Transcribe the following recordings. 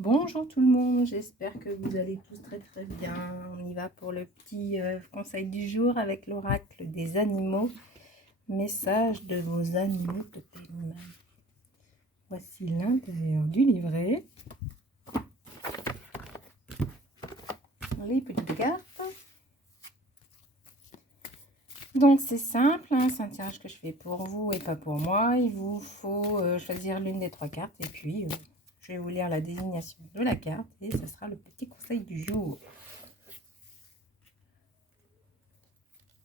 Bonjour tout le monde, j'espère que vous allez tous très bien. On y va pour le petit conseil du jour avec l'oracle des animaux. Message de vos animaux totems. Voici l'intérieur du livret. Les petites cartes. Donc c'est simple, hein, c'est un tirage que je fais pour vous et pas pour moi. Il vous faut choisir l'une des trois cartes et puis je vais vous lire la désignation de la carte et ce sera le petit conseil du jour.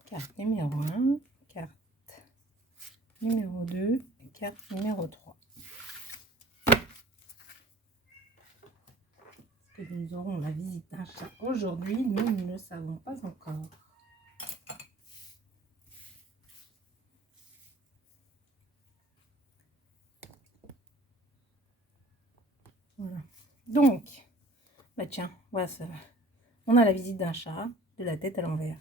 Carte numéro 1, carte numéro 2, carte numéro 3. Est-ce que nous aurons la visite d'un chat aujourd'hui? Nous ne le savons pas encore. Voilà. Donc, bah tiens, voilà ça. On a la visite d'un chat de la tête à l'envers.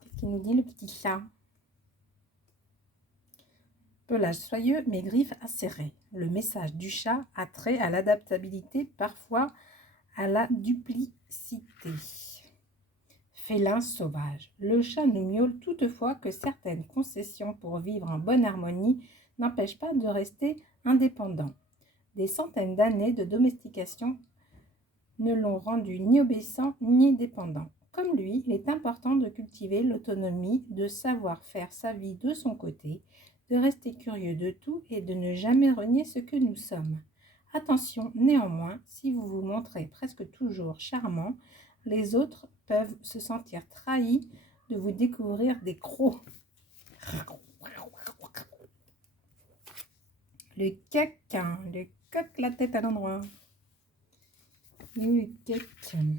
Qu'est-ce qu'il nous dit le petit chat? Pelage soyeux mais griffes acérées. Le message du chat a trait à l'adaptabilité, parfois à la duplicité. Félin sauvage. Le chat nous miaule toutefois que certaines concessions pour vivre en bonne harmonie n'empêchent pas de rester indépendant. Des centaines d'années de domestication ne l'ont rendu ni obéissant ni dépendant. Comme lui, il est important de cultiver l'autonomie, de savoir faire sa vie de son côté, de rester curieux de tout et de ne jamais renier ce que nous sommes. Attention néanmoins, si vous vous montrez presque toujours charmant, les autres peuvent se sentir trahis de vous découvrir des crocs. Le caquin, le coq la tête à l'endroit. Le caquin.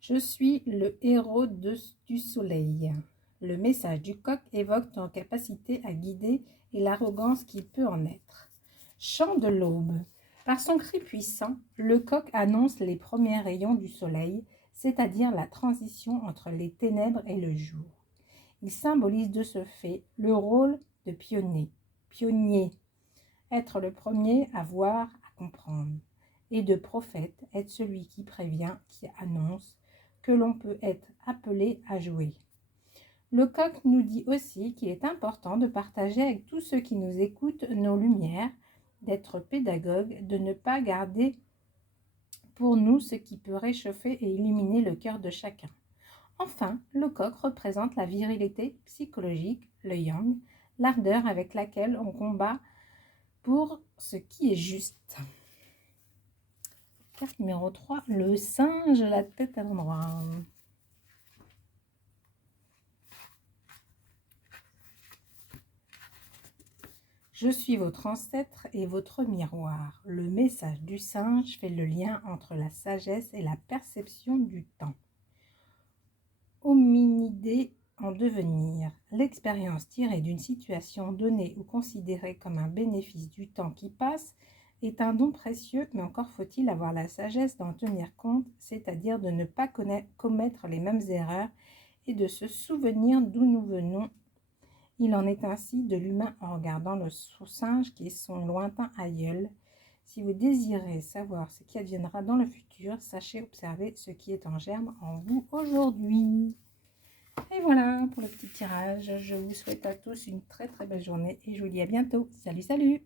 Je suis le héros du soleil. Le message du coq évoque ton capacité à guider et l'arrogance qui peut en être. Chant de l'aube. Par son cri puissant, le coq annonce les premiers rayons du soleil, c'est-à-dire la transition entre les ténèbres et le jour. Il symbolise de ce fait le rôle de pionnier, être le premier à voir, à comprendre, et de prophète, être celui qui prévient, qui annonce, que l'on peut être appelé à jouer. Le coq nous dit aussi qu'il est important de partager avec tous ceux qui nous écoutent nos lumières, d'être pédagogue, de ne pas garder pour nous ce qui peut réchauffer et illuminer le cœur de chacun. Enfin, le coq représente la virilité psychologique, le yang, l'ardeur avec laquelle on combat pour ce qui est juste. Carte numéro 3, le singe, la tête à l'endroit. Je suis votre ancêtre et votre miroir. Le message du singe fait le lien entre la sagesse et la perception du temps. Hominidé en devenir. L'expérience tirée d'une situation donnée ou considérée comme un bénéfice du temps qui passe est un don précieux, mais encore faut-il avoir la sagesse d'en tenir compte, c'est-à-dire de ne pas commettre les mêmes erreurs et de se souvenir d'où nous venons. Il en est ainsi de l'humain en regardant le singe qui est son lointain aïeul. Si vous désirez savoir ce qui adviendra dans le futur, sachez observer ce qui est en germe en vous aujourd'hui. Et voilà pour le petit tirage. Je vous souhaite à tous une très belle journée et je vous dis à bientôt. Salut, salut!